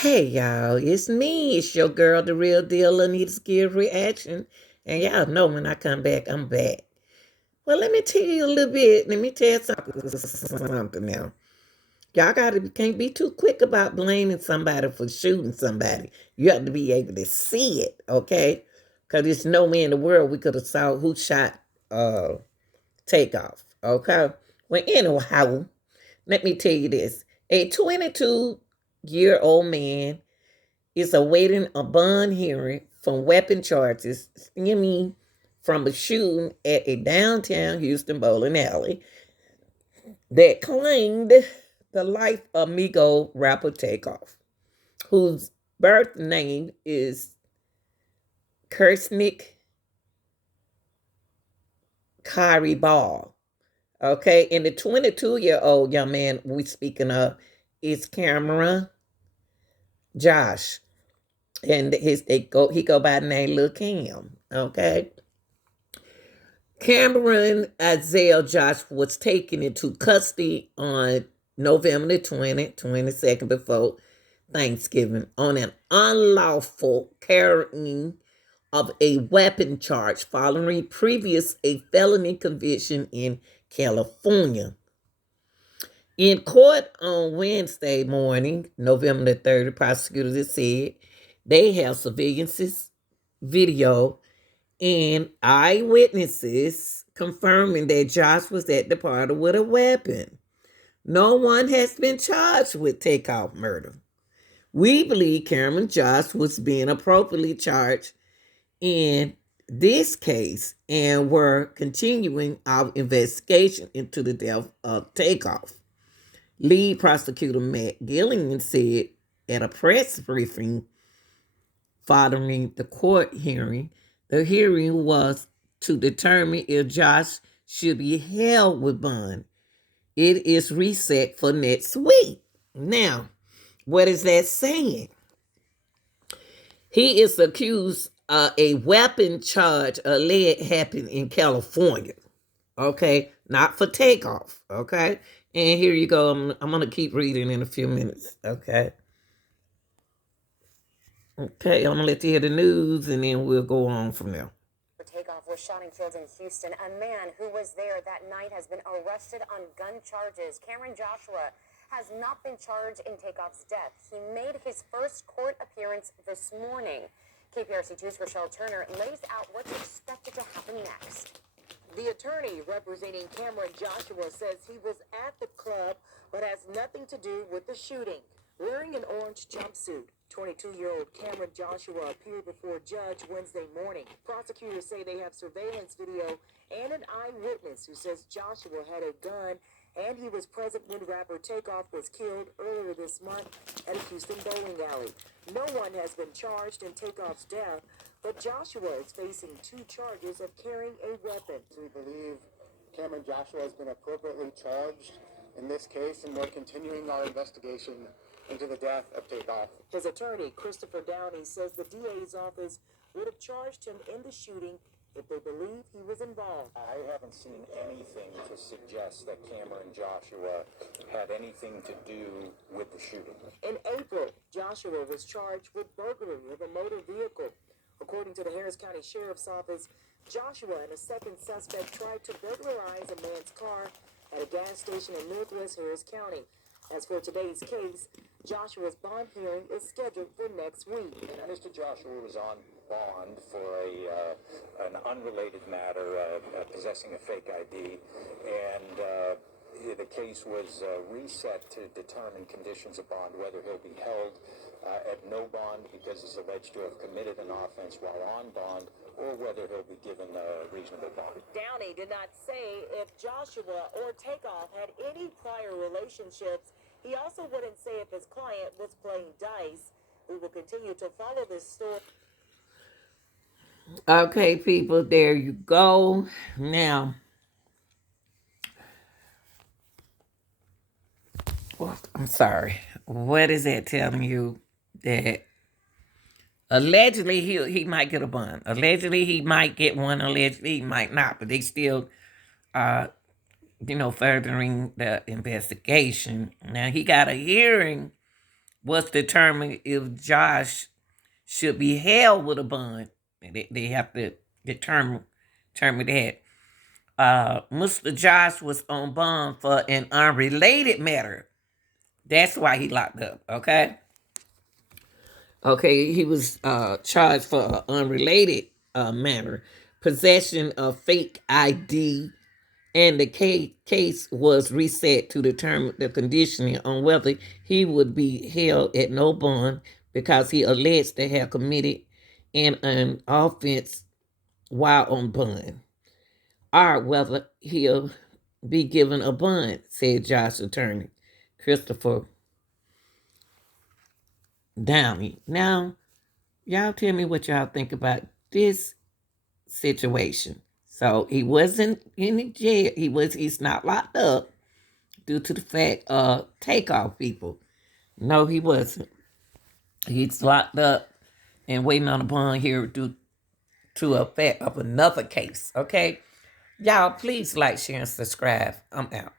Hey y'all, it's me. It's your girl, the real deal, Anita Skill Reaction. And y'all know when I come back, I'm back. Well, let me tell you a little bit. Let me tell you something now. Y'all can't be too quick about blaming somebody for shooting somebody. You have to be able to see it, okay? Because there's no way in the world we could have saw who shot uh Takeoff, okay? Well, anyhow, let me tell you this. A 22-year-old man is awaiting a bond hearing from weapon charges stemming from a shooting at a downtown Houston bowling alley that claimed the life of Migo rapper Takeoff, whose birth name is Kirsnick Kyrie Ball. Okay, and the 22-year-old young man we speaking of is Cameron Josh, and he go by the name Lil Cam. Okay, Cameron Isaiah Josh was taken into custody on November the 22nd before Thanksgiving on an unlawful carrying of a weapon charge following previous a felony conviction in California. In court on Wednesday morning, November the 3rd, prosecutors said they have surveillance video and eyewitnesses confirming that Josh was at the party with a weapon. No one has been charged with Takeoff murder. We believe Cameron Josh was being appropriately charged in this case and we're continuing our investigation into the death of Takeoff. Lead prosecutor Matt Gilligan said at a press briefing following the court hearing, the hearing was to determine if Josh should be held with bond. It is reset for next week. Now, what is that saying? He is accused of a weapon charge alleged happened in California. Okay, not for Takeoff. Okay, and here you go. I'm gonna keep reading in a few minutes. Okay. Okay, I'm gonna let you hear the news, and then we'll go on from there. Takeoff was shot and killed in Houston. A man who was there that night has been arrested on gun charges. Cameron Joshua has not been charged in Takeoff's death. He made his first court appearance this morning. KPRC2's Rochelle Turner lays out what's expected to happen next. The attorney representing Cameron Joshua says he was at the club but has nothing to do with the shooting. Wearing an orange jumpsuit, 22-year-old Cameron Joshua appeared before a judge Wednesday morning. Prosecutors say they have surveillance video and an eyewitness who says Joshua had a gun and he was present when rapper Takeoff was killed earlier this month at a Houston bowling alley. No one has been charged in Takeoff's death, but Joshua is facing 2 charges of carrying a weapon. We believe Cameron Joshua has been appropriately charged in this case, and we're continuing our investigation into the death of Takeoff. His attorney, Christopher Downey, says the DA's office would have charged him in the shooting if they believe he was involved. I haven't seen anything to suggest that Cameron Joshua had anything to do with the shooting. In April, Joshua was charged with burglary of a motor vehicle. According to the Harris County Sheriff's Office, Joshua and a second suspect tried to burglarize a man's car at a gas station in Northwest Harris County. As for today's case, Joshua's bond hearing is scheduled for next week. And Mr. Joshua was on bond for an unrelated matter, possessing a fake ID, and the case was reset to determine conditions of bond, whether he'll be held at no bond because he's alleged to have committed an offense while on bond, or whether he'll be given a reasonable bond. Downey did not say if Joshua or Takeoff had any prior relationships. He also wouldn't say if his client was playing dice. We will continue to follow this story. Okay, people, there you go. Now, well, I'm sorry. What is that telling you? That allegedly he might get a bond. Allegedly he might get one. Allegedly he might not. But they still, furthering the investigation. Now he got a hearing was determined if Josh should be held with a bond. They have to determine that. Mr. Josh was on bond for an unrelated matter. That's why he locked up, okay? Okay, he was charged for an unrelated matter. Possession of fake ID, and the case was reset to determine the conditioning on whether he would be held at no bond because he alleged to have committed an offense while on bond, or whether he'll be given a bond, said Josh's attorney, Christopher Downey. Now, y'all tell me what y'all think about this situation. So he wasn't in the jail. He's not locked up due to the fact of Takeoff people. No, he wasn't. He's locked up and waiting on a bond here due to a fact of another case. Okay? Y'all, please like, share, and subscribe. I'm out.